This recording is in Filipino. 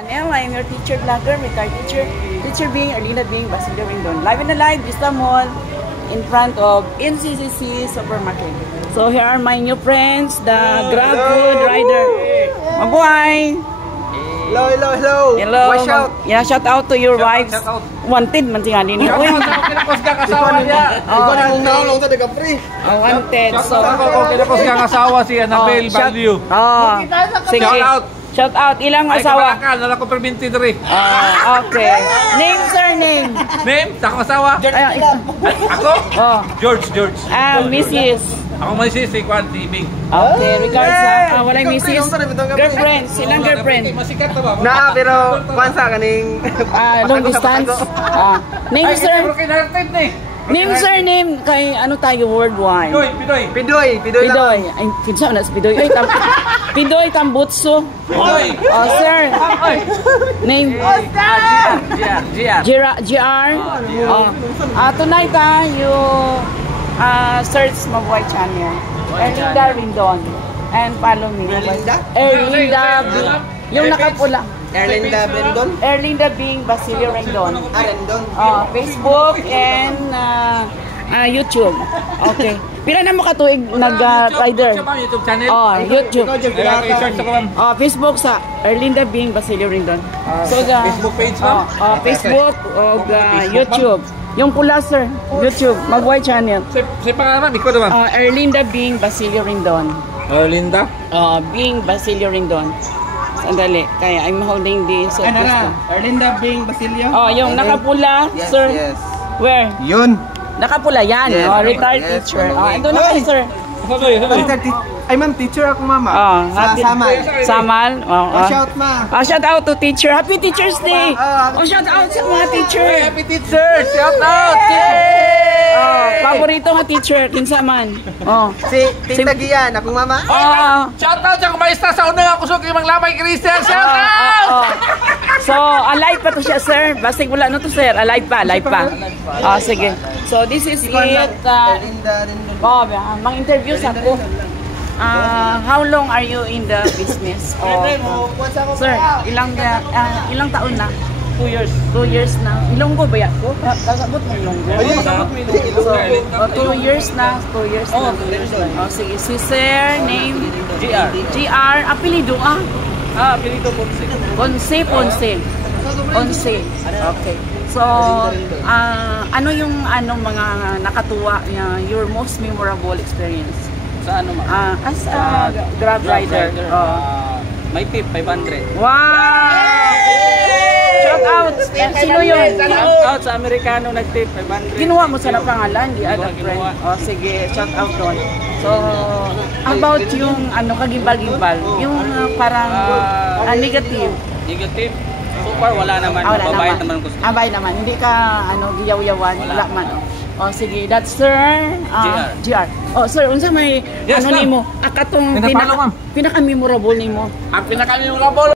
Now, I'm your teacher vlogger, retired teacher. Teacher being Arlina being Basilio Rendon. Live in the live, Vista Mall, in front of NCCC Supermarket. So here are my new friends, the Grab Food Rider. Mabuhay! Hello, hello, hello! Hello! Watch out! Yeah, shout out to your wives. Wanted man siya din. Uy! Kinakos ka kasawa niya. Ikaw na kung naulong sa taga-free. Wanted. So, kinakos ka kasawa si Annabelle Value. Sige. Shout out! Shout out. Ilang asawa? Ay, kamalakal. Nala ko per 23. Okay. Name, sir, name. Name? Sa kasawa? Ako? George. Mrs. Ako may si Kwan, si Bing. Okay, regards sa walay Mrs. Girlfriend. Silang girlfriend. Masikat na ba? Naa, pero kwansa kaning... Long distance. Name, sir. Name, sir, name. Kay ano tayo worldwide? Pidoy. Pidoy lang. Ay, kinsa na si Pidoy. Ay, Pidoy Tambutso. Sir. Name. GR. Tonight, you search Mabuhay channel. Erlinda Rendon. And follow me. Erlinda. Yung nakapula. Erlinda Rendon? Erlinda being Basilio Rendon. Rendon. Facebook and YouTube. Okay. Pila na mo katuig nag-rider? YouTube channel? YouTube. I-search ako, ma'am. Facebook sa Erlinda being Basilio Rendon. So, Facebook page, ma'am? Facebook o YouTube. Yung pula, sir. YouTube. Mabuhay channel. Si pangalan, ikaw naman? Erlinda being Basilio Rendon. Erlinda? Being Basilio Rendon. Sandali. Kaya I'm holding this. Erlinda being Basilio? Yung nakapula, sir. Yes. Where? Yun. Nakapula yan. Retired teacher. Ito na kayo, sir. Ay, ma'am, teacher ako, mama. Sa Samal. Samal? Shout, ma. Shout out to teacher. Happy Teacher's Day. Shout out sa mga teacher. Happy teacher! Shout out! Paborito nga teacher. Kinsa man. Si Tita Gian, akong mama. Shout out sa kumaista sa unang ako suki mang lamay Christian. Shout out! So, alive pa to siya, sir. Basig wala no to, sir. Alive pa. Sige. So, this is it. Mang-interview sa ko. How long are you in the business? Sir, ilang taon na? 2 years. 2 years na. Ilonggo ba yan ko? Kasabot mo Ilonggo? 2 years na. 2 years na. Sige. Si sir, name? GR. Apelido apelido Ponce. Okay. So, ano yung mga nakatuwa your most memorable experience? Sa ano, as a Grab rider. May tip, 500. Wow! Shout out! Sino yun? Shout out sa Amerikano nag-tip, 500. Kinuha mo sa pangalan? Di ada friend. Sige, shout out doon. So, about yung kagimbal-gimbal, yung parang negative. Negative? So far, wala naman. Babayad naman ko. Bayad naman. Hindi ka giyaw-yawan. Wala man. Sige, that's sir. GR. Sir, unsa may nimo? Akatong pinaka-memorable nimo? Ang pinaka-memorable